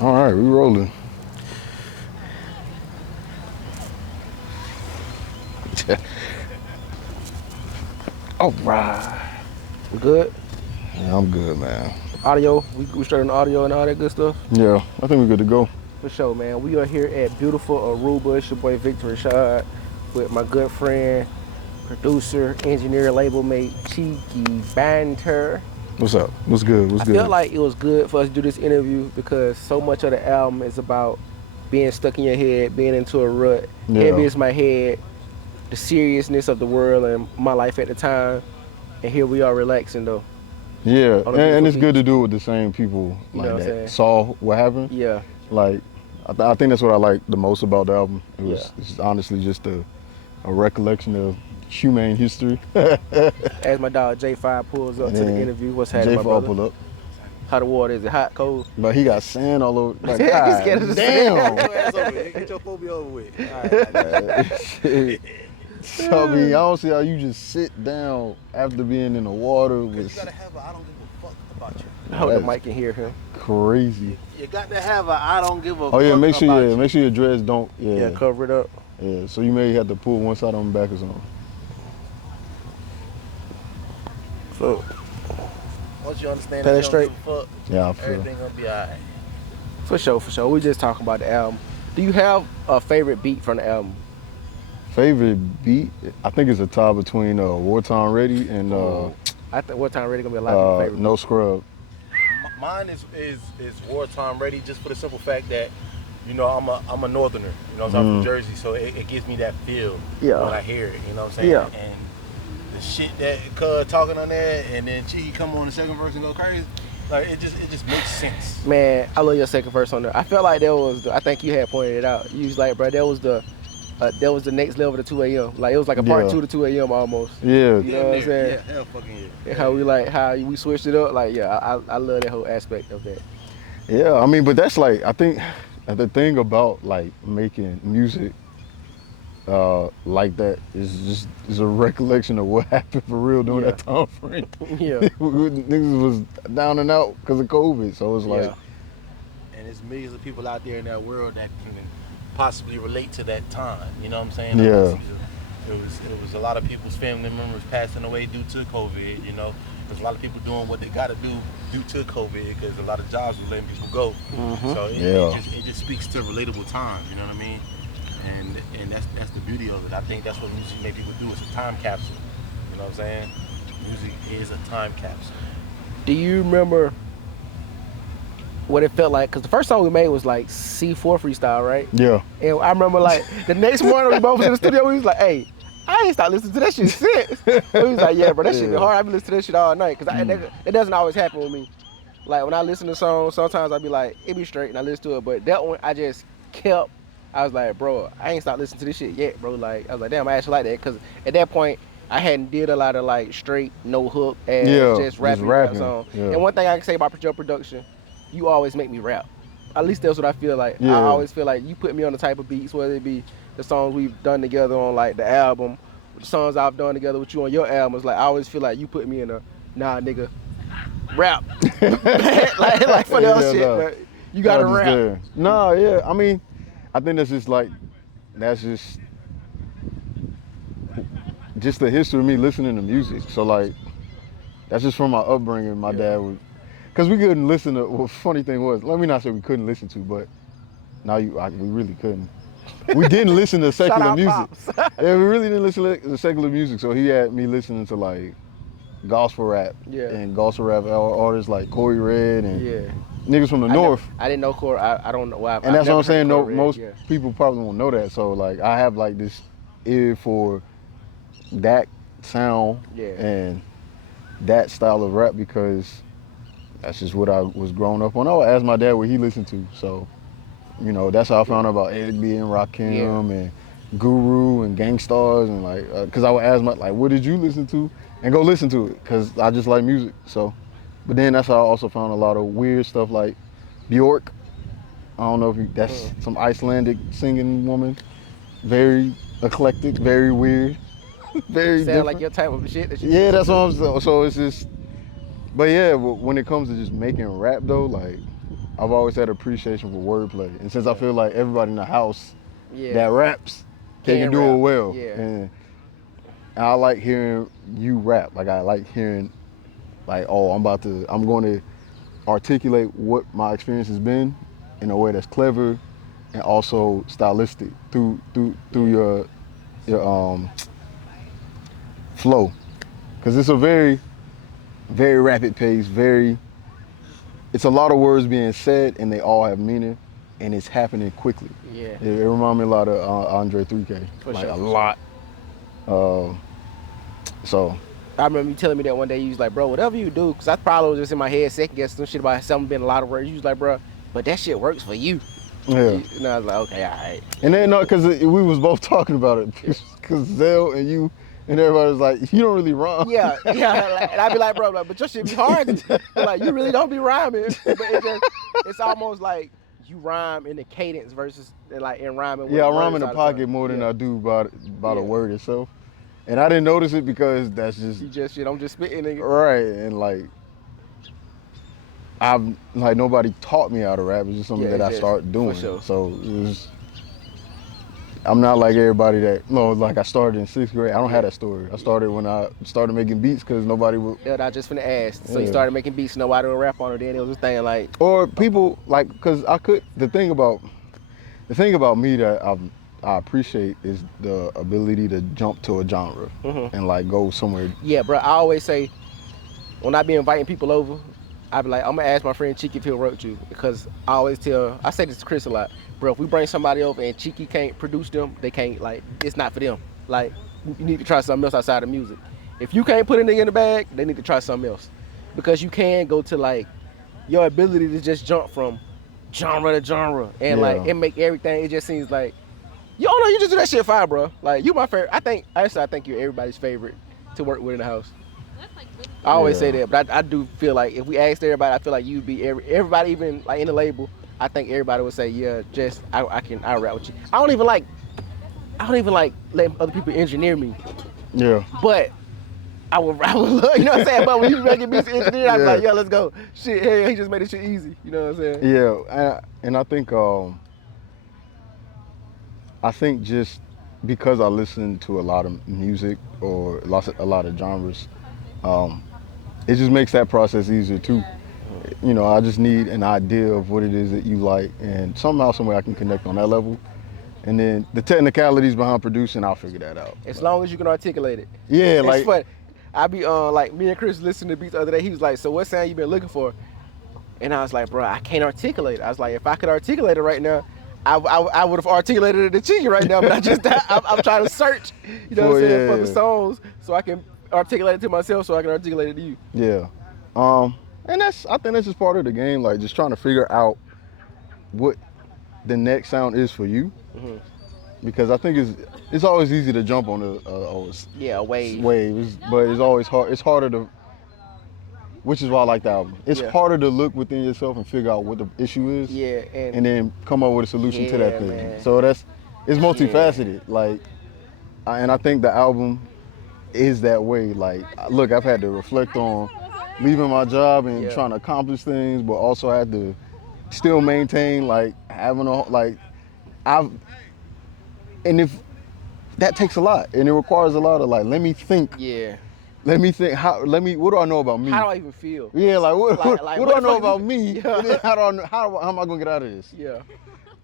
All right, we rolling. All right. We good? Yeah, I'm good, man. Audio, we straight on audio and all that good stuff? Yeah, I think we're good to go. For sure, man. We are here at beautiful Aruba. It's your boy Victor Rashad with my good friend, producer, engineer, label mate, Cheeky Banter. What's up? What's good? What's I good? felt like it was good for us to do this interview because so much of the album is about being stuck in your head, being into a rut. Heavy Yeah. is my head, the seriousness of the world and my life at the time. And here we are relaxing though. Yeah, On a and beautiful it's good to beach. do it with the same people You know like what I'm that saying? saw what happened. Yeah, Like, I think that's what I like the most about the album. yeah. It's honestly just a recollection of humane history. As my dog J5 pulls up And to the then interview, what's happening, J my Fall brother? pull up, How the water is? It hot, cold? but he got sand all over. Like, He's scared of God the sand. damn. Get your ass over here. Get your phobia over with. All right. Shit. So I mean, I don't see how you just sit down after being in the water Because with you gotta have a I don't give a fuck about you. I hope the That's mic can hear him. crazy. You got to have a I don't give a Oh fuck yeah, about you. make sure your dreads don't. Yeah, Yeah, cover it up. yeah. So you may have to pull one side on the back or something. So, Once you understand Tell that it you straight. don't give a fuck, Yeah, I feel. everything gonna be alright. for sure, for sure. We just talking about the album. Do you have a favorite beat from the album? Favorite beat? I think it's a tie between Wartime Ready and I think What Time Ready gonna be a lot of people's favorite. No Scrub. Mine is wartime ready just for the simple fact that you know I'm a northerner. You know, I'm from Jersey, so it gives me that feel Yeah. when I hear it. You know what I'm saying? Yeah. And the shit that Cuz talking on there, and then Chi come on the second verse and go crazy. Like it just makes sense. Man, I love your second verse on there. I felt like I think you had pointed it out. You was like, bro, that was the next level to 2 a.m. Like it was like a part Yeah. 2 to 2 a.m. almost. Yeah, You know what I'm saying? Yeah, hell fucking yeah. And how we switched it up. Like yeah, I love that whole aspect of that. yeah. I mean, but that's like I think the thing about like making music like that is a recollection of what happened for real during Yeah. that time frame. Yeah. Niggas was down and out because of COVID, so it's like. Yeah. And there's millions of people out there in that world that can possibly relate to that time. You know what I'm saying? Yeah. It was a lot of people's family members passing away due to COVID. You know, there's a lot of people doing what they got to do due to COVID because a lot of jobs were letting people go. So it just speaks to relatable time. You know what I mean? And that's the beauty of it. I think that's what music made people do. It's a time capsule. You know what I'm saying? Music is a time capsule. Do you remember what it felt like? Because the first song we made was like C4 freestyle, right? Yeah. And I remember like the next morning we both was in the studio, we was like, hey, I ain't stopped listening to that shit since. We was like, yeah, bro, that shit be hard. I've been listening to that shit all night. Because that doesn't always happen with me. Like when I listen to songs, sometimes I be like, it be straight and I listen to it. But that one, I just kept, I was like, bro, I ain't stopped listening to this shit yet, bro. Like, I was like, damn, I actually like that. Because at that point, I hadn't did a lot of like straight, no hook, and just rapping rap song. Yeah. And one thing I can say about your production, you always make me rap. At least that's what I feel like. Yeah. I always feel like you put me on the type of beats, whether it be the songs we've done together on like the album, the songs I've done together with you on your album. It's like I always feel like you put me in a nah nigga rap. like for that shit, no. but you gotta No, just rap. there. No, yeah. I mean, I think that's just the history of me listening to music. So like, that's just from my upbringing. My dad would, cause we couldn't listen to. Well, funny thing was, let me not say we couldn't listen to, but now we really couldn't. We didn't listen to Shout secular out music. Pops. Yeah, we really didn't listen to secular music. So he had me listening to like gospel rap Yeah. and gospel rap artists like Corey Red and Yeah. niggas from the north. I didn't know Corey. I don't know why. And that's what I'm saying. No, Red, most yeah. people probably won't know that. So like, I have like this ear for that sound Yeah. and that style of rap because that's just what I was growing up on. I would ask my dad what he listened to. So, you know, that's how I found out about Ed B and Rakim and Guru and Gangstarz and like, cause I would ask what did you listen to? And go listen to it, cause I just like music. So, but then that's how I also found a lot of weird stuff like Bjork. I don't know if that's some Icelandic singing woman. Very eclectic, very weird, very Sound different. like your type of shit. That you Yeah, that's what I'm saying. So it's just, but yeah, when it comes to just making rap though, like I've always had appreciation for wordplay, and since I feel like everybody in the house that raps, they can do rap. it well. Yeah. And I like hearing you rap. Like I like hearing, like, oh, I'm going to articulate what my experience has been in a way that's clever and also stylistic through your flow, because it's a very, very rapid pace. It's a lot of words being said and they all have meaning, and it's happening quickly. Yeah. It reminds me a lot of Andre 3K, For like sure, a for lot. So I remember you telling me that one day. You was like, bro, whatever you do, because I probably was just in my head second guessing some shit about something being a lot of words. You was like, bro, but that shit works for you. yeah. And I was like, okay, all right. And then no, because we was both talking about it, because Zell and you and everybody was like, you don't really rhyme. Yeah. Like, and I'd be like, bro, like, but your shit be hard. Like, you really don't be rhyming. But it's almost like you rhyme in the cadence versus like in rhyming. Yeah, I with rhyme words in the all pocket time. more than Yeah. I do by the word itself. And I didn't notice it because that's just You just shit. I'm just spitting, nigga. right. And like nobody taught me how to rap. It's just something that I started doing. For sure. So it was. I'm not like everybody that like I started in 6th grade. I don't have that story. I started when I started making beats because nobody would. Yeah, I just finna ask. So you started making beats, nobody would rap on it. Then it was a thing like. Or people like, because I could. The thing about me that I appreciate is the ability to jump to a genre and like go somewhere. Yeah, bro. I always say when I be inviting people over, I be like, I'm gonna ask my friend Cheeky if he'll work you, because I say this to Chris a lot, bro. If we bring somebody over and Cheeky can't produce them, they can't, like, it's not for them. Like, you need to try something else outside of music. If you can't put a nigga in the bag, they need to try something else, because you can go to like your ability to just jump from genre to genre and like it make everything. It just seems like you don't know. You just do that shit fine, bro. Like, you my favorite. I think you're everybody's favorite to work with in the house. I always say that, but I do feel like if we asked everybody, I feel like you'd be everybody, even like in the label. I think everybody would say, yeah, just I rap with you. I don't even like letting other people engineer me. Yeah. But I would love, you know what I'm saying? But when you making beats engineer, I'm like, yo, let's go. Shit, hey, he just made this shit easy. You know what I'm saying? Yeah, and I think just because I listen to a lot of music or a lot of genres, it just makes that process easier too. You know, I just need an idea of what it is that you like, and somehow, some way I can connect on that level. And then the technicalities behind producing, I'll figure that out. As long as you can articulate it. Yeah, it's like fun. I be like, me and Chris listened to beats the other day. He was like, so what sound you been looking for? And I was like, bro, I can't articulate it. I was like, if I could articulate it right now, I would have articulated it to Cheeky right now, but I'm trying to search, you know what I'm saying, for the songs so I can articulate it to myself so I can articulate it to you. Yeah. And I think that's just part of the game, like just trying to figure out what the next sound is for you. Because I think it's always easy to jump on a wave. Waves, but it's always hard. It's harder to, which is why I like the album. It's harder to look within yourself and figure out what the issue is. Yeah, and then come up with a solution to that thing. Man. So it's multifaceted. Like, and I think the album is that way. Like, look, I've had to reflect on leaving my job and trying to accomplish things, but also had to still maintain like having and if that takes a lot, and it requires a lot of like, let me think. What do I know about me? How do I even feel? Yeah, like what do I know about me? Yeah. And then how am I gonna get out of this? Yeah.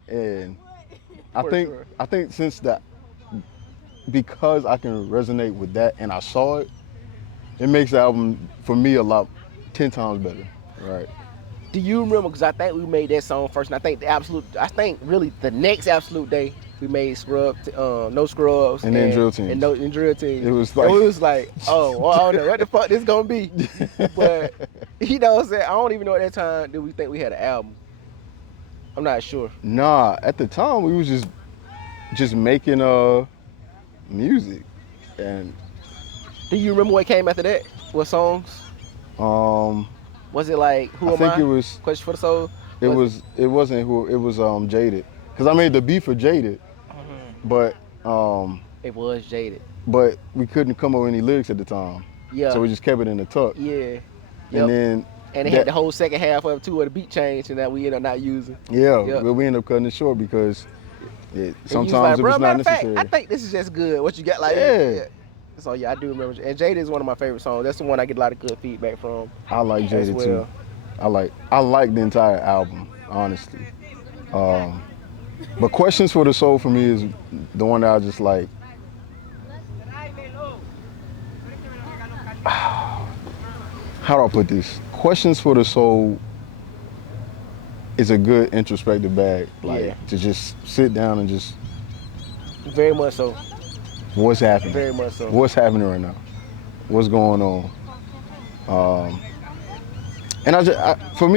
And I think since that, because I can resonate with that and I saw it, it makes the album for me 10 times better. Right. Do you remember? Because I think we made that song first, and I think really the next absolute day we made No Scrubs, and then Drill Team. And Drill Team. It was like, oh, well, I don't know what the fuck this gonna be. But you know what I'm saying? I don't even know at that time did we think we had an album. I'm not sure. Nah, at the time we was just making music. And do you remember what came after that? What songs? Was it like Who Am I? I think it was Question for the Soul. It wasn't Who. It was Jaded. Cause I made the beat for Jaded, but it was Jaded. But we couldn't come up with any lyrics at the time. Yeah. So we just kept it in the tuck. Yeah. And then And they had the whole second half of it too, where the beat changed, and that we ended up not using. Yeah, Yep. we end up cutting it short because sometimes like, if bro, it's not matter of fact, necessary. I think this is just good. What you got, like, Yeah. So yeah, I do remember. And Jada is one of my favorite songs. That's the one I get a lot of good feedback from. I like as Jada well. too. I like the entire album, honestly. But Questions for the Soul for me is the one that I just like. How do I put this? Questions for the Soul is a good introspective bag, like to just sit down and just. Very much so. What's happening? Very much so. What's happening right now? What's going on? And for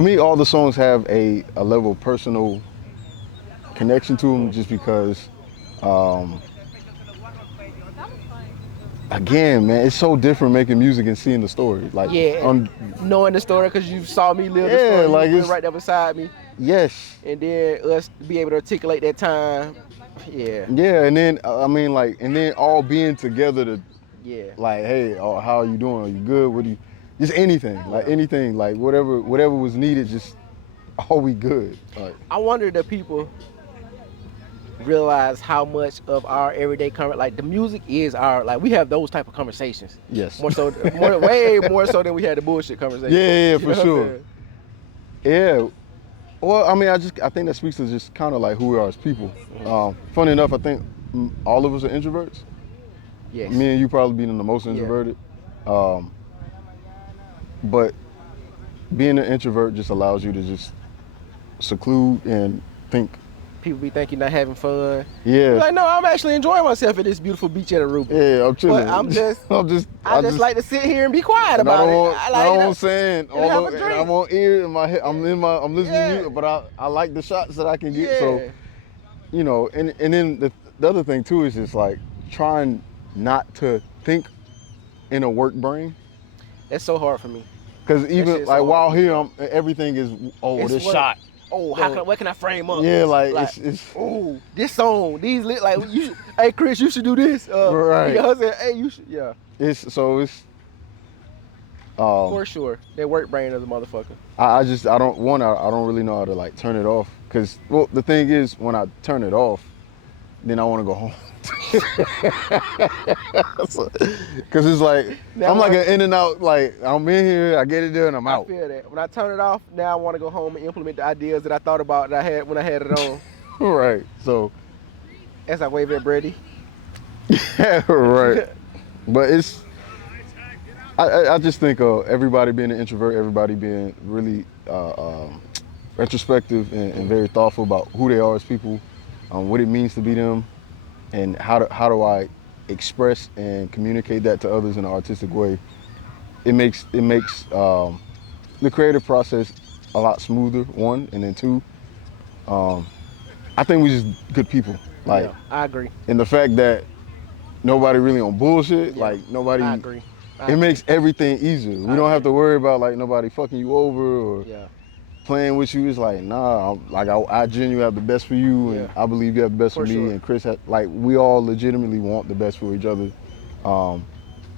me, all the songs have a level of personal connection to them, just because. Again, man, it's so different making music and seeing the story. Like, knowing the story because you saw me live the story. Like you right there beside me. Yes. And then us be able to articulate that time. Yeah. Yeah, and then and then all being together to. Yeah. Like, hey, how are you doing? Are you good? What do you? Just anything, anything, like whatever was needed. Just, are we good? Like, I wonder if people realize how much of our everyday like the music is our, like, we have those type of conversations. Yes. Way more so than we had the bullshit conversation. Yeah, for sure. Yeah. Well, I mean, I think that speaks to just kind of like who we are as people. Funny enough, I think all of us are introverts. Yes. Me and you probably being the most introverted. But being an introvert just allows you to just seclude and think. People be thinking not having fun. Yeah. You're like, no, I'm actually enjoying myself at this beautiful beach at Aruba. Yeah, I'm chilling. But I just like to sit here and be quiet about it. I'm saying, I want ear in my head. I'm listening to you, but I like the shots that I can get. So, and then the other thing too is just like trying not to think in a work brain. That's so hard for me. Because even like while here, everything is this shot. What can I frame up? Yeah, like it's this song, these hey Chris, you should do this. Right. You know what I'm saying? Hey, you should. Yeah. It's for sure. That work brain is a motherfucker. I don't really know how to like turn it off. Cause the thing is, when I turn it off, then I want to go home. Cause it's like I'm like an in and out. Like, I'm in here, I get it there, and I'm out. I feel that. When I turn it off, now I want to go home and implement the ideas that I thought about that I had when I had it on. Right. So as I wave at Brady. Yeah. Right. But I just think everybody being an introvert, everybody being really retrospective and very thoughtful about who they are as people, what it means to be them, and how do I express and communicate that to others in an artistic way. It makes the creative process a lot smoother, one, and then two, I think we're just good people. Like, yeah, I agree. And the fact that nobody really on bullshit, like nobody. I agree. It makes everything easier. We don't have to worry about like nobody fucking you over or playing with you. It's like, nah, I genuinely have the best for you, and I believe you have the best for me. Sure. And Chris we all legitimately want the best for each other,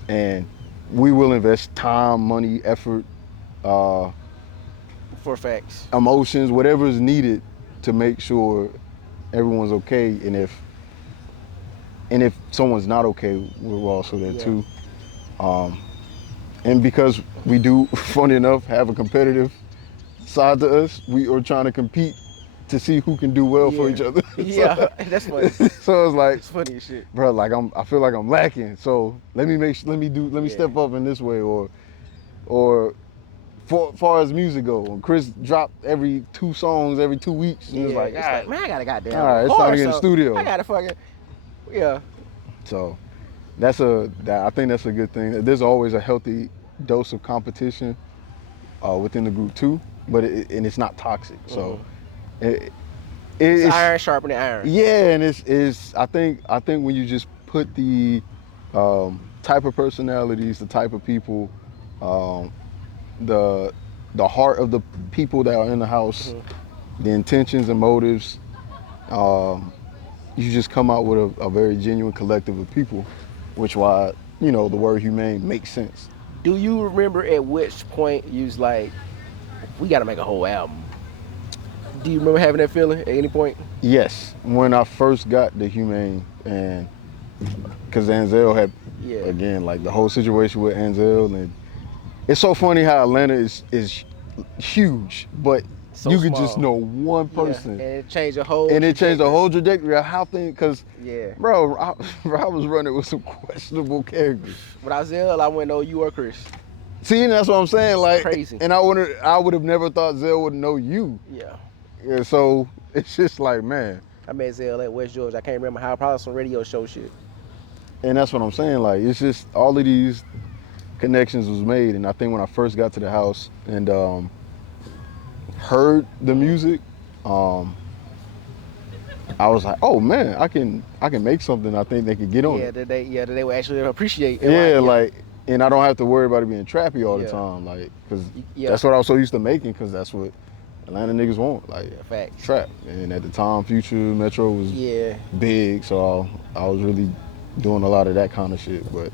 and we will invest time, money, effort, for facts, emotions, whatever is needed to make sure everyone's okay. And if someone's not okay, we're also there too. And because we do, funny enough, have a competitive side to us, we are trying to compete to see who can do well for each other. Yeah, that's funny. So it's like, it's funny as shit, bro. Like I feel like I'm lacking. So let me step up in this way, or for far as music go, when Chris dropped every 2 songs every 2 weeks, and it's like, man, I gotta goddamn. All right, it's time to get in the studio. I gotta fucking, So I think that's a good thing. There's always a healthy dose of competition within the group too, but it's not toxic. So it's iron sharpening iron. Yeah, and it's I think when you just put the type of personalities, the type of people, the heart of the people that are in the house, the intentions and motives, you just come out with a very genuine collective of people, which why the word humane makes sense. Do you remember at which point you was like, we got to make a whole album? Do you remember having that feeling at any point? Yes, when I first got the Humane, and because Ansel had, Yeah. again, like the whole situation with Ansel, and it's so funny how Atlanta is huge, but So you could small. just know one Yeah, person, and it changed the whole. and it changed the trajectory. whole trajectory of how things. Because, Yeah. bro, I was running with some questionable characters. Without Zell, I wouldn't know you or Chris. See, and that's what I'm saying. Like, Crazy. and I would have never thought Zell would know you. Yeah. Yeah, so it's just like, man. I met Zell at West Georgia. I can't remember how. Probably some radio show shit. And that's what I'm saying. Like, it's just all of these connections was made, and I think when I first got to the house and heard the music, I was like, oh man, I can make something. I think they could get on Yeah, it. that they would actually appreciate. Yeah, like, and I don't have to worry about it being trappy all the Yeah. time, like, because Yeah. that's what I was so used to making, because that's what Atlanta niggas want, like, Yeah, facts. trap. And at the time, Future, Metro was Yeah. big, so I was really doing a lot of that kind of shit. But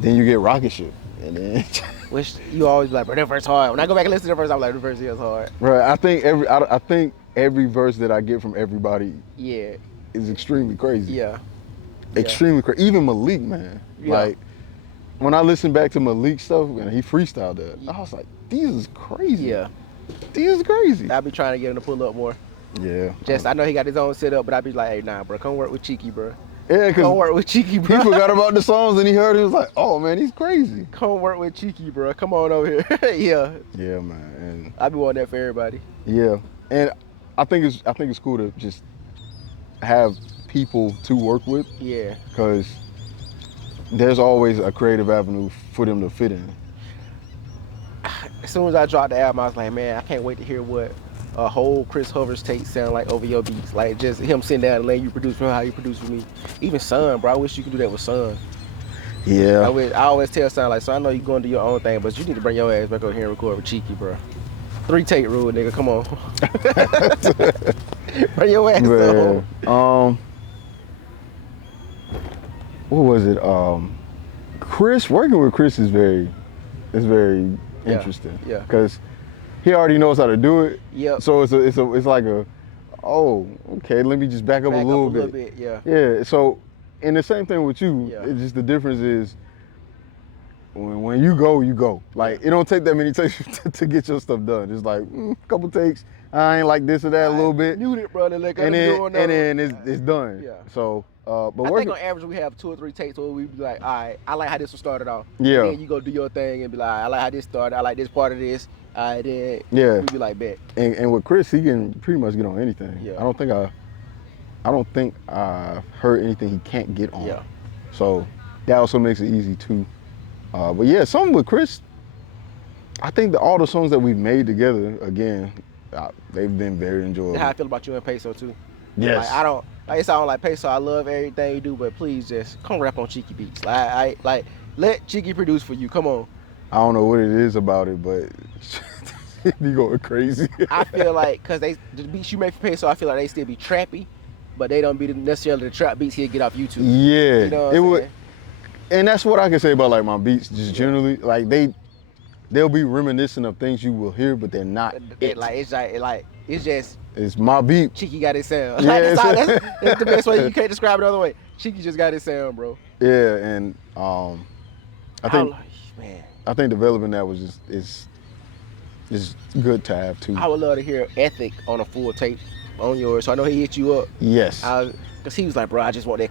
then you get rocket shit, and then Which you always be like, bro, that verse hard. When I go back and listen to the verse, I'm like, the verse is hard. right, I think every verse that I get from everybody Yeah. is extremely crazy. Yeah. Extremely crazy. Even Malik, man. Yeah. Like, when I listen back to Malik stuff and he freestyled that, I was like, these is crazy. Yeah. These is crazy. I be trying to get him to pull up more. Yeah. Just I know he got his own setup, but I be like, hey, nah, bro, come work with Cheeky, bro. Yeah, Come because work with Cheeky, bro. he forgot about the songs and he heard it, he was like, oh man, he's crazy. Come work with Cheeky, bro. Come on over here. Yeah. Yeah, man. And I be wanting that for everybody. yeah. And I think it's cool to just have people to work with, Yeah. because there's always a creative avenue for them to fit in. As soon as I dropped the album, I was like, man, I can't wait to hear what a whole Chris Hovers take sound like over your beats. Like, just him sitting down and letting you produce for him how you produce for me. Even Son, bro, I wish you could do that with Son. Yeah. I always tell Son, like, so I know you're going to do your own thing, but you need to bring your ass back over here and record with Cheeky, bro. 3-take rule, nigga, come on. Bring your ass Man, home. what was it? Chris, working with Chris is very interesting. Yeah. Because he already knows how to do it. Yep. So it's like oh, okay, let me just back up a little bit. Yeah. Yeah. So, and the same thing with you. Yeah. It's just the difference is when you go, you go. Like, it don't take that many takes to get your stuff done. It's like a couple takes. I ain't like this or that a little bit. Mute it, brother. Like, And then it's done. Yeah. So, but I working. think on average we have 2 or 3 takes where we be like, all right, I like how this one started off. Yeah. And then you go do your thing and be like, I like how this started. I like this part of this. All right, then Yeah. we be like, bet. And with Chris, he can pretty much get on anything. Yeah. I don't think I heard anything he can't get on. Yeah. So that also makes it easy too. But yeah, something with Chris, I think that all the songs that we've made together, again, they've been very enjoyable. That's how I feel about you and Peso too. Yes. Like, I don't, like, it sound like Peso, I love everything you do, but please just come rap on Cheeky beats. Like, let Cheeky produce for you. Come on. I don't know what it is about it, but it be going crazy. I feel like, because the beats you make for Peso, I feel like they still be trappy, but they don't be necessarily the trap beats he'll get off YouTube. Yeah. You know what it I'm would, saying? and that's what I can say about like my beats, just generally. Like they'll be reminiscent of things you will hear, but they're not. It's just It's my beat. Cheeky got his sound. Yeah, That's the best way. You can't describe it other way. Cheeky just got his sound, bro. Yeah, and Man, I think developing that was is good to have too. I would love to hear Ethic on a full tape on yours. So I know he hit you up. Yes. Because he was like, bro, I just want that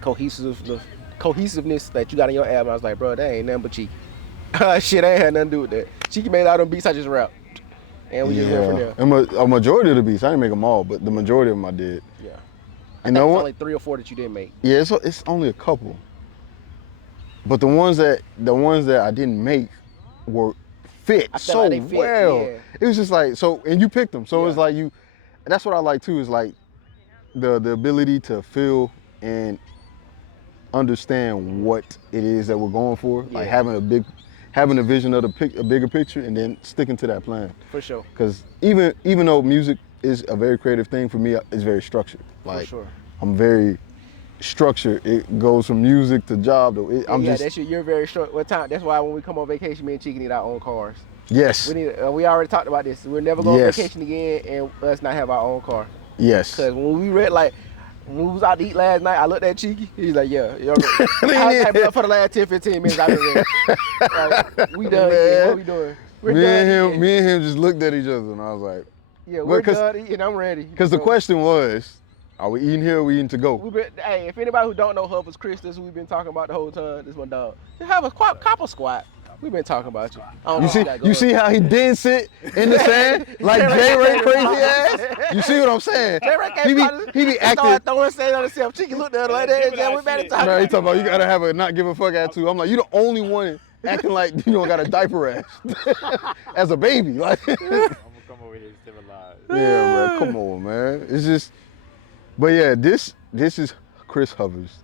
cohesiveness that you got in your album. I was like, bro, that ain't nothing but Cheeky. Shit, I ain't had nothing to do with that. Cheeky made all them beats, I just rapped. And we just went from there. And a majority of the beats, I didn't make them all, but the majority of them I did. Yeah. You know what? Only 3 or 4 that you didn't make. Yeah, it's only a couple. But the ones that I didn't make were fit I feel so like they fit, well. yeah. It was just like, so, and you picked them. So Yeah. it's like that's what I like too, is like the ability to feel and understand what it is that we're going for. Like having a vision of a bigger picture and then sticking to that plan. For sure. Because even though music is a very creative thing, for me, it's very structured. Like, For sure. I'm very structure. It goes from music to job. You're very short. What time? That's why when we come on vacation, me and Cheeky need our own cars. Yes. We already talked about this. We'll never go on vacation again and us not have our own car. Yes. Because when we when we was out to eat last night, I looked at Cheeky. He's like, yeah, you're ready. I was like, bro, for the last 10, 15 minutes, I've been ready. Like, we done eating. What we doing? Me and him just looked at each other, and I was like, yeah, we're done eating. I'm ready. Because the question was, are we eating here or are we eating to go? Hey, if anybody who don't know Hubbard's Chris, this is who we've been talking about the whole time. This is my dog. Just have a copper squat. We've been talking about you. You see how he did sit in the sand like J-Ray crazy ass? You see what I'm saying? He be acting. Started throwing sand on himself. Cheeky looked at her like that. Yeah, we better talk. Man, he talking about you gotta have a not give a fuck attitude. I'm like, you the only one acting like you don't got a diaper ass as a baby. Like, I'm gonna come over here and civilize. Yeah, man, come on, man. It's just, but yeah, this is Chris Hovers.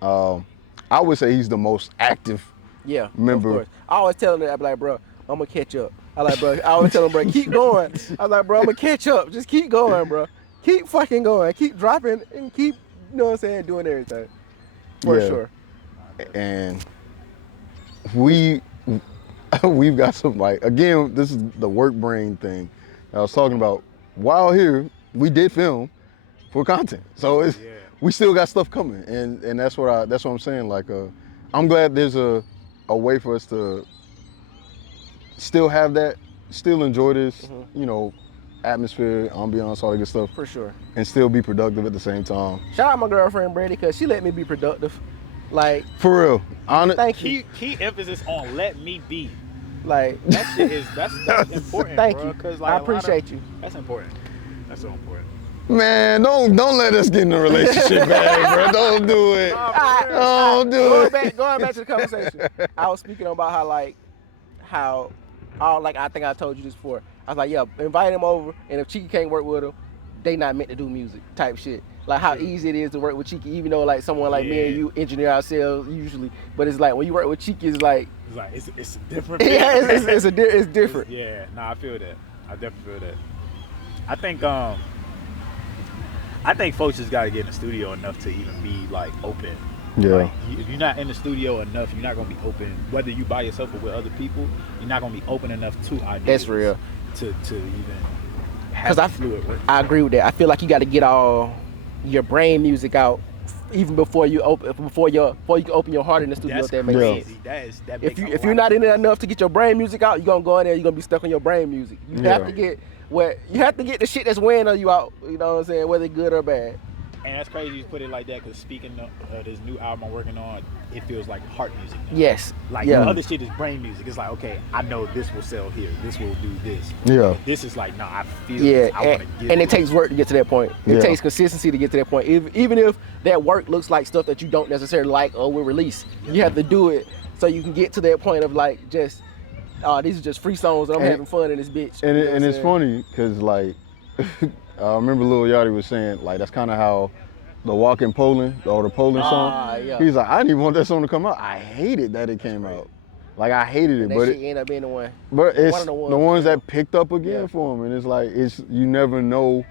I would say he's the most active. Yeah, member. Of course. I always tell him that. I be like, bro, I'm gonna catch up. I always tell him, bro, keep going. I was like, bro, I'm gonna catch up. Just keep going, bro. Keep fucking going. Keep dropping and keep, you know what I'm saying, doing everything. For sure. And we've got some, like, again, this is the work brain thing I was talking about. While here, we did film for content. So we still got stuff coming. And that's what I'm saying. Like, I'm glad there's a way for us to still have that, still enjoy this, you know, atmosphere, ambiance, all that good stuff. For sure. And still be productive at the same time. Shout out my girlfriend Brady, because she let me be productive. Like, for real. Thank you. Key emphasis on let me be. Like, that shit is that's important. Thank bro, you. Like, I appreciate you. That's important. That's so important. Man, don't let us get in a relationship bag, bro. Don't do it. Don't do it. Going back to the conversation, I was speaking about how I think I told you this before. I was like, yeah, invite him over, and if Cheeky can't work with him, they not meant to do music type shit. Like how easy it is to work with Cheeky, even though like someone like me and you engineer ourselves usually, but it's like when you work with Cheeky, it's like it's different. Yeah, it's different. I feel that. I definitely feel that. I think folks just got to get in the studio enough to even be like open. Yeah. Like, if you're not in the studio enough, you're not gonna be open. Whether you by yourself or with other people, you're not gonna be open enough to ideas. That's real. To even have fluid work. I agree with that. I feel like you got to get all your brain music out even before you can open your heart in the studio. If that makes sense. If you're not in there enough to get your brain music out, you're gonna go in there. You're gonna be stuck on your brain music. You have to get the shit that's weighing on you out. You know what I'm saying, whether it's good or bad. And that's crazy you put it like that, because speaking of this new album I'm working on, it feels like heart music now. Yes. Like the other shit is brain music. It's like, okay, I know this will sell here. This will do this. Yeah. This is like, I feel this. I want to get and it takes work to get to that point. It takes consistency to get to that point. Even if that work looks like stuff that you don't necessarily like or will release, you have to do it so you can get to that point of like just, these are just free songs and I'm having fun in this bitch. And it's funny, because like, I remember Lil Yachty was saying, like, that's kind of how the Walk in Poland, or the Poland song, he's like, I didn't even want that song to come out. I hated that it came out. Like, I hated it, but it ended up being the one. But it's the ones that picked up again for him, and it's like, you never know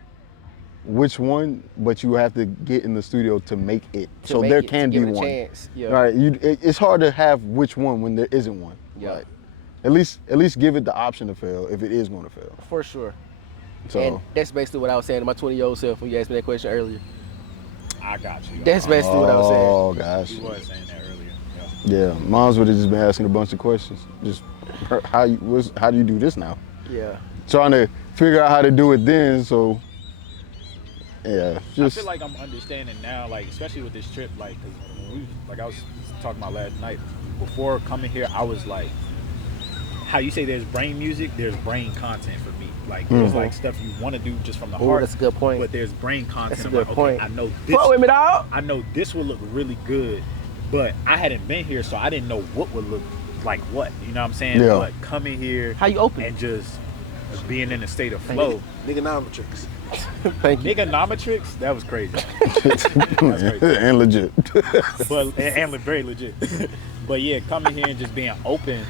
which one, but you have to get in the studio to make it. So there can be one. Right? It's hard to have which one when there isn't one. Yeah. Like, at least give it the option to fail if it is going to fail. For sure. So, and that's basically what I was saying to my 20-year-old self when you asked me that question earlier. I got you. That's basically what I was saying. Oh, gosh. You was saying that earlier. Yeah, moms would have just been asking a bunch of questions. Just how do you do this now? Yeah. Trying to figure out how to do it then. So yeah, I feel like I'm understanding now, like especially with this trip, like because I was talking about last night. Before coming here, I was like, how you say there's brain music, there's brain content for me. Like there's like stuff you want to do just from the heart. That's a good point. But there's brain content. That's a good point. I know this. Fuck with me, dog. I know this will look really good, but I hadn't been here, so I didn't know what would look like what. You know what I'm saying? Yeah. But coming here, how you open and just being in a state of flow. Niggonomitrix. Thank you. Niggonomitrix? That was crazy. That's crazy. And legit. And very legit. But yeah, coming here and just being open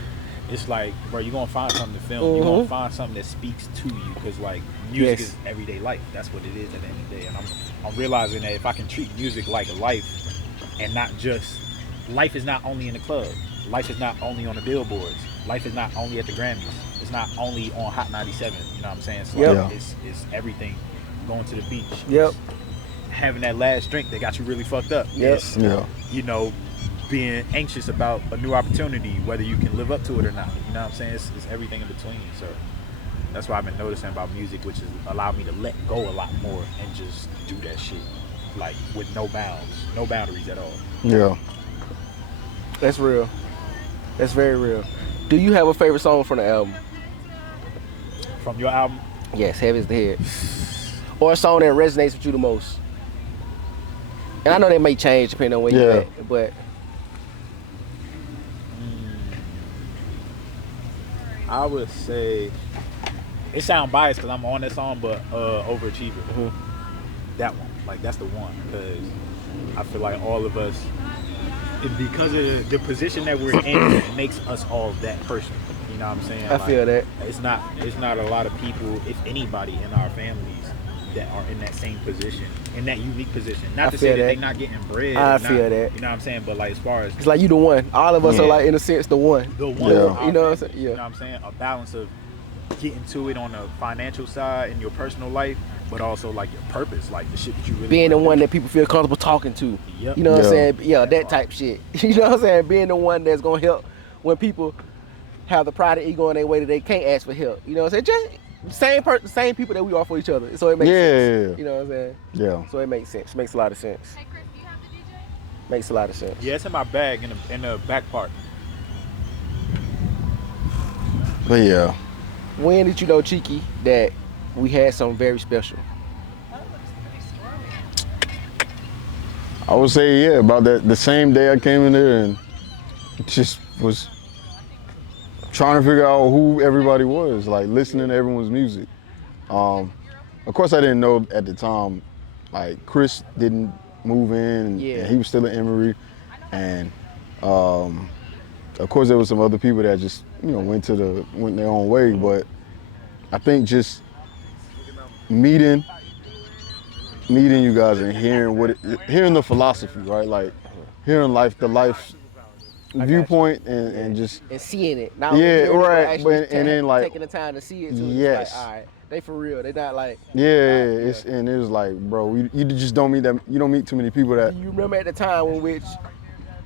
it's like, bro, you're gonna find something to film. You're gonna find something that speaks to you, because like music is everyday life. That's what it is at the end of the day. And I'm realizing that if I can treat music like a life, and not just life is not only in the club. Life is not only on the billboards. Life is not only at the Grammys. It's not only on Hot 97. You know what I'm saying? So it's everything. Going to the beach. Yep. Having that last drink that got you really fucked up. Yes. You know, being anxious about a new opportunity, whether you can live up to it or not. You know what I'm saying? It's everything in between. So that's what I've been noticing about music, which has allowed me to let go a lot more and just do that shit, like with no bounds, no boundaries at all. Yeah. That's real. That's very real. Do you have a favorite song from the album? From your album? Yes, Heavy as the Head. Or a song that resonates with you the most. And I know they may change depending on where you're at, but I would say it sounds biased because I'm on that song, but Overachiever. That one, like that's the one, because I feel like all of us, because of the position that we're in, it makes us all that person. You know what I'm saying? I feel that. It's not a lot of people, if anybody, in our families that are in that same position, in that unique position. Not to say that they're not getting bread. I feel that. You know what I'm saying? But like as far as it's like you the one. All of us are like in a sense the one. The one. Yeah. You know what I'm saying? Yeah. You know what I'm saying? A balance of getting to it on the financial side in your personal life, but also like your purpose, like the shit that you really being the one that people feel comfortable talking to. Yep. You know what I'm saying? Yeah, that type shit. You know what I'm saying? Being the one that's gonna help when people have the pride and ego in their way that they can't ask for help. You know what I'm saying? Just same people that we are for each other. So it makes sense. You know what I'm saying? Yeah. So it makes sense. Makes a lot of sense. Hey Chris, do you have the DJ? Makes a lot of sense. Yeah, it's in my bag in the back part. But yeah. When did you know, Cheeky, that we had something very special? That looks pretty stormy. I would say, yeah, about that the same day I came in there and just was trying to figure out who everybody was, like listening to everyone's music. Of course, I didn't know at the time, like Chris didn't move in and he was still in Emory. And of course, there was some other people that just, went their own way. But I think just meeting you guys and hearing the philosophy, right? Like hearing the life viewpoint and just and seeing it. Not right. But and then like taking the time to see it. Too. Yes. It's like, all right, they for real. They not like. And it was like, bro, you just don't meet that. You don't meet too many people that. You remember at the time in which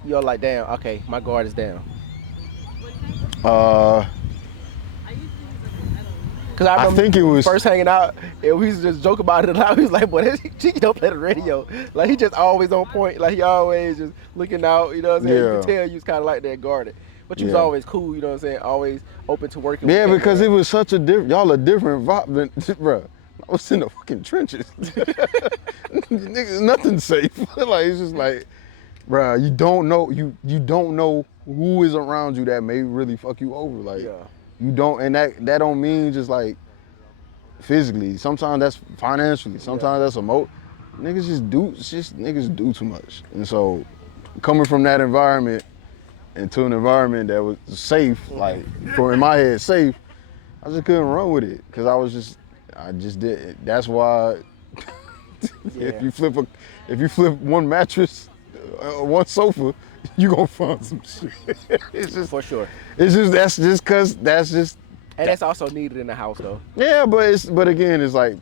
you're like, damn, okay, my guard is down. Cause I think it was first hanging out, and we used to just joke about it a lot. He was like, "Boy, that Cheeky don't play the radio. Like he just always on point. Like he always just looking out. You know what I'm saying? You can tell you was kind of like that guarded, but you was always cool. You know what I'm saying? Always open to working. Yeah, because it was such a y'all a different vibe than, bro. I was in the fucking trenches. Niggas, nothing safe. Like it's just like, bro, you don't know who is around you that may really fuck you over. Like. You don't, and that don't mean just like physically. Sometimes that's financially. Sometimes that's niggas do too much. And so, coming from that environment into an environment that was safe, like in my head safe, I just couldn't run with it because I just did. That's why if you flip one mattress, one sofa, you gonna find some shit. It's just for sure. It's just that's just. And that's also needed in the house though. Yeah, but again, it's like,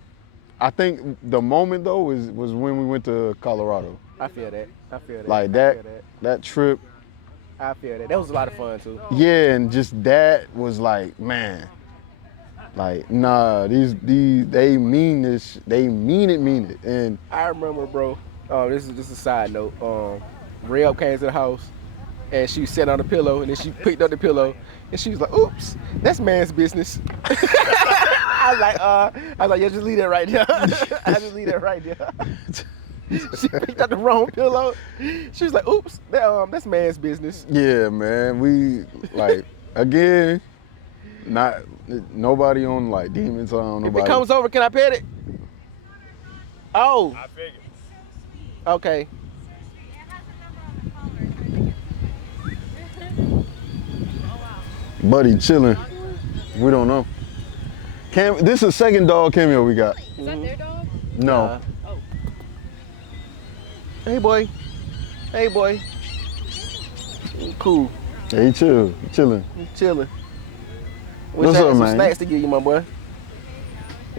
I think the moment though was when we went to Colorado. I feel that. Like that trip. I feel that. That was a lot of fun too. Yeah, and just that was like, man. Like, nah, these they mean this. They mean it. And I remember, bro. This is just a side note. Reb came to the house and she sat on the pillow and then she picked up the pillow and she was like, "Oops, that's man's business." I was like, yeah, just leave that right there. She picked up the wrong pillow. She was like, "Oops, that's man's business." Yeah, man. We like again, not nobody on like demon time. If it comes over, can I pet it? Oh. I figured. Okay. Buddy chilling. We don't know. This is the second dog cameo we got. Is that their dog? No. Oh. Hey boy. Hey boy. Cool. Yeah, he chill. He chilling. You chilling. What's I had up, some man? snacks to give you, my boy.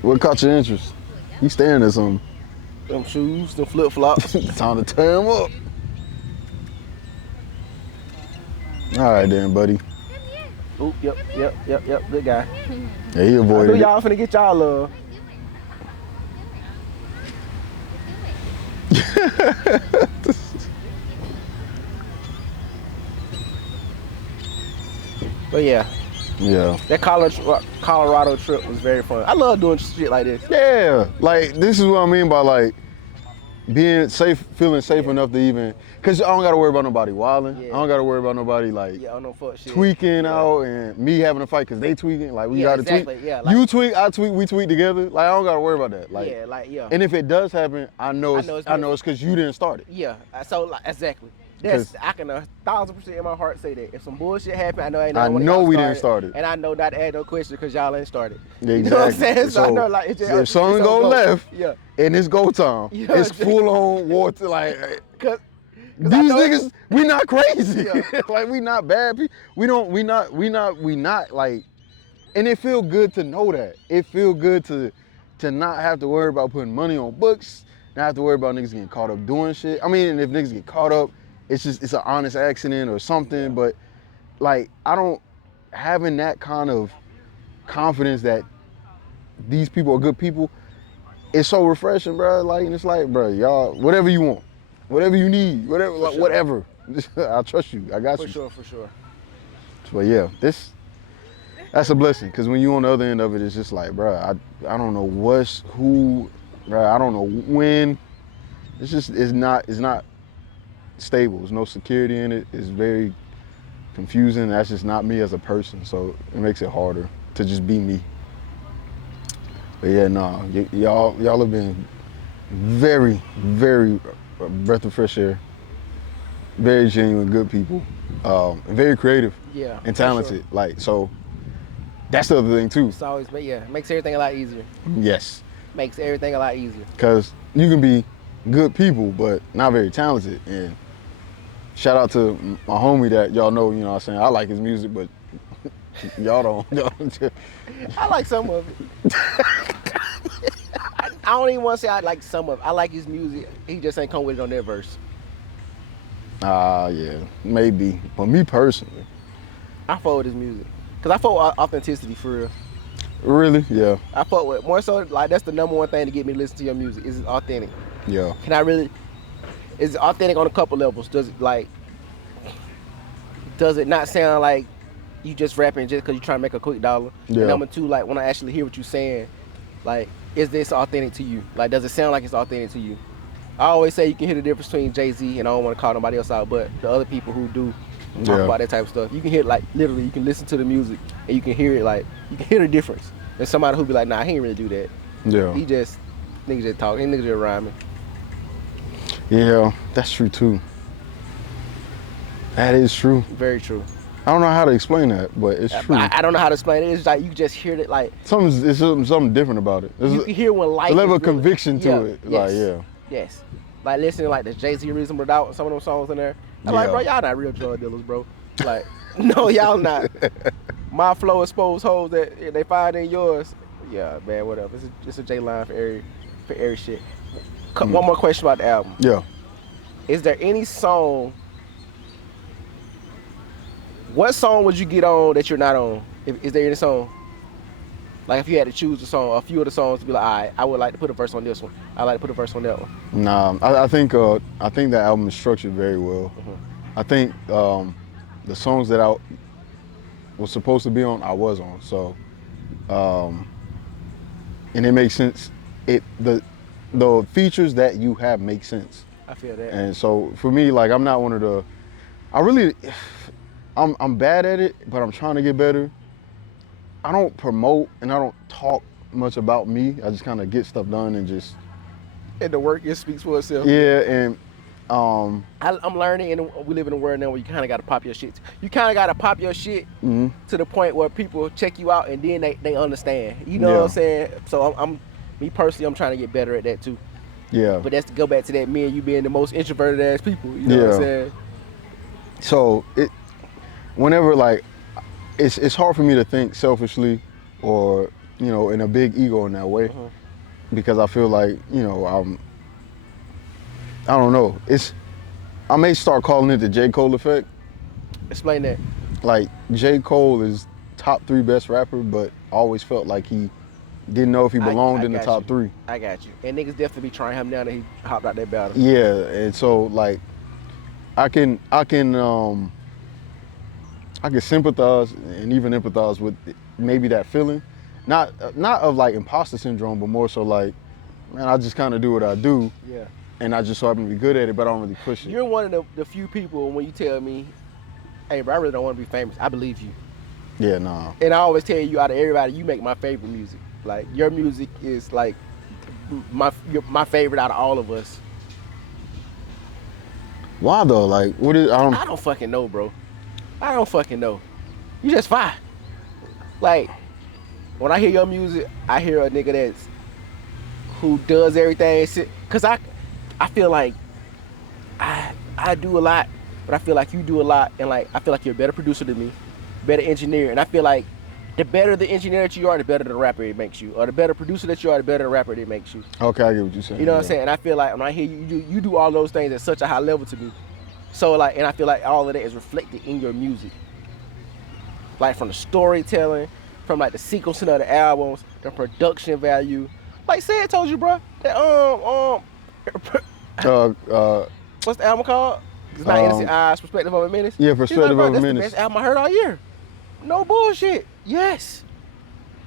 What caught your interest? He staring at something. Them shoes, them flip flops. Time to tear him up. All right then, buddy. Oop, yep. Good guy. Yeah, he I avoided knew it. y'all finna get y'all love. But yeah, Yeah. that Colorado trip was very fun. I love doing shit like this. Yeah. Like, this is what I mean by, like, being safe, feeling safe enough to even, because I don't got to worry about nobody wilding. Yeah. I don't got to worry about nobody, like, Yeah, I don't know fuck shit. tweaking Yeah. out and me having a fight because they tweaking. Like, we Yeah, got to exactly. tweak. Yeah, like- You tweak, I tweak, we tweak together. Like, I don't got to worry about that. Like, Yeah, like, yeah. And if it does happen, I know it's because you didn't start it. Yeah, so like, exactly. That's I can 1,000% in my heart say that. If some bullshit happened, I know ain't I one of know y'all we didn't start it. and I know not to ask no question because y'all ain't started. Yeah, You know what I'm exactly. saying? So I know like it's just, if something it's go on left, yeah, and it's go time, You know it's what I'm saying? full on water. Like, cause these I know- niggas, we not crazy. Yeah. Like, we not bad people. We not like, and it feel good to know that. It feel good to not have to worry about putting money on books, not have to worry about niggas getting caught up doing shit. I mean, if niggas get caught up, it's an honest accident or something. But like, I don't having that kind of confidence that these people are good people. It's so refreshing, bro. Like, and it's like, bro, y'all, whatever you want, whatever you need, whatever, like, sure. whatever. I trust you. I got for you. sure, for sure. But yeah, that's a blessing. Cause when you on the other end of it, it's just like, bro, I don't know who, bro. I don't know when. It's not stable. There's no security in it. It's very confusing. That's just not me as a person. So it makes it harder to just be me. But yeah, nah, y'all have been very, very breath of fresh air. Very genuine, good people, and very creative Yeah, and for talented. sure. Like, so that's the other thing too. It's always, but yeah, makes everything a lot easier. Yes, Makes everything a lot easier. because you can be good people, but not very talented. And shout out to my homie that y'all know, you know what I'm saying? I like his music, but y'all don't. I like some of it. I don't even want to say I like some of it. I like his music. He just ain't come with it on that verse. Yeah, maybe. But me personally, I fuck with his music. Cause I fuck with authenticity for real. really, yeah, I fuck with more so like that's the number one thing to get me to listen to your music. Is it authentic? yeah, Can I really? Is it authentic on a couple levels? Does it not sound like you just rapping just because you're trying to make a quick dollar? Yeah. And number two, like when I actually hear what you're saying, like is this authentic to you? Like does it sound like it's authentic to you? I always say you can hear the difference between Jay-Z and I don't want to call nobody else out, but the other people who do talk Yeah. about that type of stuff, you can hear like literally you can listen to the music and you can hear it like you can hear the difference. There's somebody who be like, nah, he ain't really do that. yeah, He just niggas just talk. He niggas just rhyming. yeah. That's true too. That is true. Very true. I don't know how to explain that, but it's true. I don't know how to explain it. It's like you just hear it like It's something different about it. There's you can hear when life a level is of really- conviction to Yeah, it. Yes, Like, yeah. Yes. Like listening like the Jay-Z Reasonable Doubt, some of those songs in there. I'm like, Yeah. bro, y'all not real drug dealers, bro. Like, no, y'all not. My flow exposed hoes that they find in yours. Yeah, man, whatever. It's a J line for every shit. One more question about the album. Yeah. Is there any song? What song would you get on that you're not on? Is there any song? Like if you had to choose a song, a few of the songs to be like, all right, I would like to put a verse on this one. I like to put a verse on that one. Nah, I think that album is structured very well. I think the songs that I was supposed to be on, I was on. So, and it makes sense. The features that you have make sense. I feel that. And so for me, like I'm not one of the. I'm bad at it, but I'm trying to get better. I don't promote and I don't talk much about me. I just kind of get stuff done and just And the work, it speaks for itself. yeah. And I'm learning, and we live in a world now where you kind of got to pop your shit. You kind of got to pop your shit Mm-hmm. to the point where people check you out, and then they understand. You know what I'm saying? So I'm me personally, I'm trying to get better at that too. Yeah. But that's to go back to that me and you being the most introverted ass people. You know what I'm saying? So whenever like, it's hard for me to think selfishly, or in a big ego in that way, because I feel like I don't know. I may start calling it the J. Cole effect. Explain that. Like J. Cole is top 3 best rapper, but I always felt like he didn't know if he belonged in the top 3. I got you. And niggas definitely be trying him now that he hopped out that battle. Yeah, and so like I can sympathize and even empathize with maybe that feeling, not of like imposter syndrome, but more so like, man, I just kind of do what I do. Yeah. And I just so happen to be good at it, but I don't really push it. You're one of the few people when you tell me, hey, bro, I really don't want to be famous. I believe you. Yeah, nah. And I always tell you, out of everybody, you make my favorite music. Like, your music is like my favorite out of all of us. Why though? Like, what is? I don't fucking know, bro. I don't fucking know. You just fine. Like, when I hear your music, I hear a nigga who does everything. Cause I feel like I do a lot, but I feel like you do a lot, and like I feel like you're a better producer than me, better engineer, and I feel like the better the engineer that you are, the better the rapper it makes you, or the better producer that you are, the better the rapper it makes you. Okay, I get what you're saying. You know what I'm saying? And I feel like when I hear you do all those things at such a high level to me. So like, and I feel like all of that is reflected in your music. Like from the storytelling, from like the sequencing of the albums, the production value. Like Sid told you, bro, that what's the album called? It's not Innocent Eyes, Perspective of a Menace. Yeah, Perspective of a That's Menace. the best album I heard all year. No bullshit. Yes.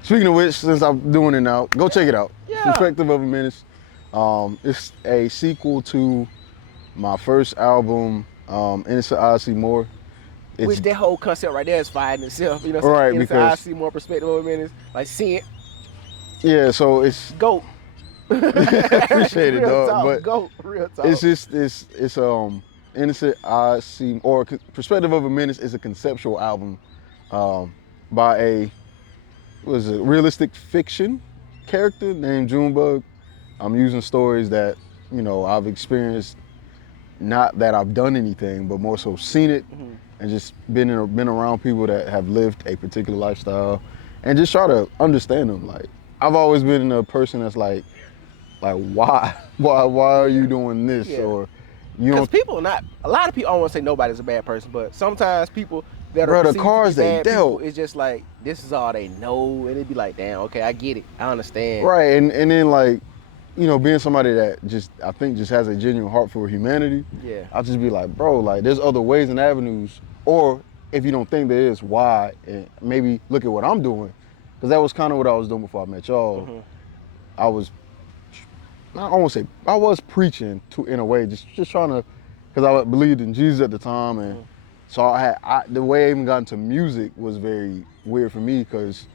Speaking of which, since I'm doing it now, go check it out. Yeah. Perspective of a Menace. It's a sequel to my first album, Innocent Eyes See More. Which that whole concept right there is fire in itself. You know what I'm saying? Innocent Eyes See More, Perspective of a Menace. Like seeing it. Yeah, so it's GOAT. appreciate it, Real dog. talk, But GOAT. Real talk. it's just it's Innocent Eyes See, or Perspective of a Menace is a conceptual album by a realistic fiction character named Junebug. I'm using stories that I've experienced, not that I've done anything, but more so seen it, and just been around people that have lived a particular lifestyle, and just try to understand them. Like, I've always been a person that's like why are you doing this? Yeah. Or you Because don't. people not a lot of people. I don't want to say nobody's a bad person, but sometimes people that are Bro, the perceived to be cards they bad people, dealt. it's just like this is all they know, and it'd be like, damn, okay, I get it, I understand. Right, and then like, being somebody that I think just has a genuine heart for humanity. Yeah. I'll just be like, bro, like there's other ways and avenues, or if you don't think there is, why? And maybe look at what I'm doing, because that was kind of what I was doing before I met y'all. I was preaching in a way, just trying to, because I believed in Jesus at the time, and so the way I even got into music was very weird for me, because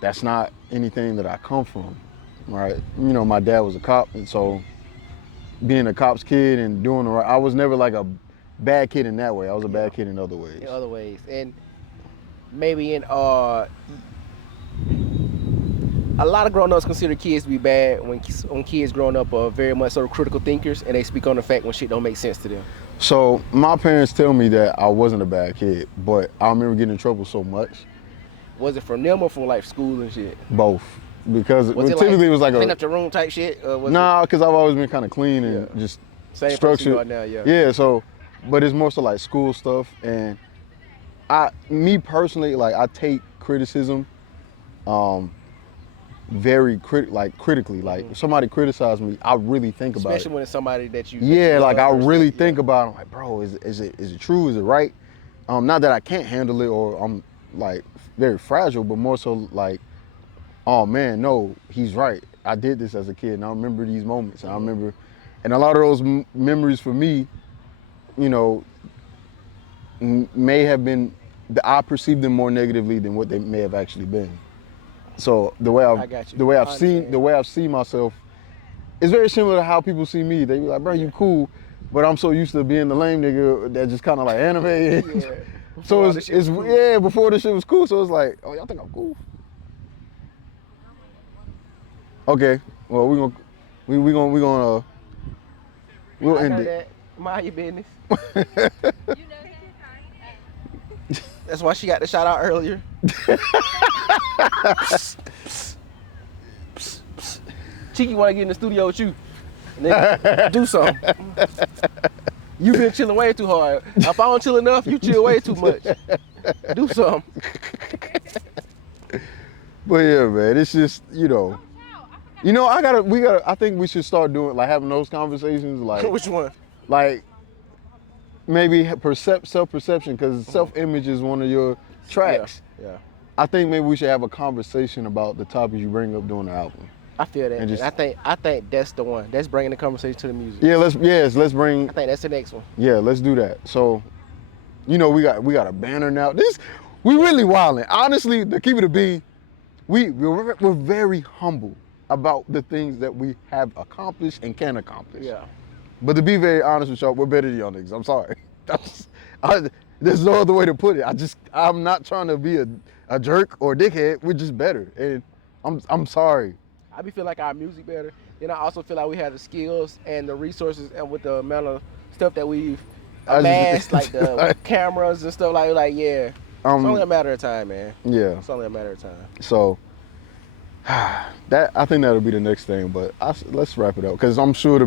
that's not anything that I come from, right? My dad was a cop, and so being a cop's kid and doing the right, I was never like a bad kid in that way. I was a bad kid in other ways. In other ways, and maybe in a lot of grown-ups consider kids to be bad when kids growing up are very much sort of critical thinkers, and they speak on the fact when shit don't make sense to them. So my parents tell me that I wasn't a bad kid, but I remember getting in trouble so much. Was it from them or from like school and shit? Both, because typically it was like clean up your room type shit. Nah, because I've always been kind of clean and just same structured. person you are now, yeah. Yeah, so, but it's more so like school stuff, and me personally, like I take criticism, very critically. Like if somebody criticizes me, I really think about it. Especially when it's somebody that you. Yeah, like I really think about it. I'm like, bro, is it true? Is it right? Not that I can't handle it or I'm like very fragile, but more so like, oh man, no, he's right. I did this as a kid, and I remember these moments. And I remember, and a lot of those memories for me, may have been, I perceived them more negatively than what they may have actually been. So the way I've seen myself is very similar to how people see me. They be like, bro, you cool, but I'm so used to being the lame nigga that just kind of like anime. Yeah. So Before all it's, this shit was cool. yeah, before this shit was cool. So it's like, oh, y'all think I'm cool? Okay, well we gonna we'll I end know it. that. Mind your business. You know him? That's why she got the shout out earlier. Cheeky want to get in the studio with you. Nigga, do something. You been chilling way too hard. If I don't chill enough, you chill way too much. Do something. But yeah, man, it's just I think we should start doing like having those conversations Which one? like maybe self-perception because self-image is one of your tracks. Yeah. I think maybe we should have a conversation about the topics you bring up during the album. I feel that. And just- And I think that's the one. That's bringing the conversation to the music. Yeah, let's bring I think that's the next one. yeah, let's do that. So, we got a banner now. We really wildin'. Honestly, to keep it a bean, we're very humble about the things that we have accomplished and can accomplish. Yeah. But to be very honest with y'all, we're better than y'all niggas. I'm sorry. There's no other way to put it. I'm not trying to be a jerk or a dickhead. We're just better, and I'm sorry. I be feel like our music better. Then I also feel like we have the skills and the resources and with the amount of stuff that we've amassed, like the cameras and stuff like yeah. It's only a matter of time, man. Yeah. It's only a matter of time. So that I think that'll be the next thing. But let's wrap it up because I'm sure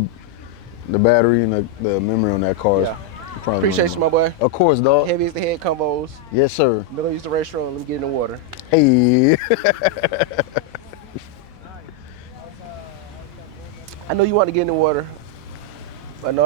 the battery and the memory on that car is probably. Appreciate you, my boy. Of course, dog. Heavy is the head combos. Yes, sir. Middle use the restroom. Let me get in the water. Hey. I know you want to get in the water. I know.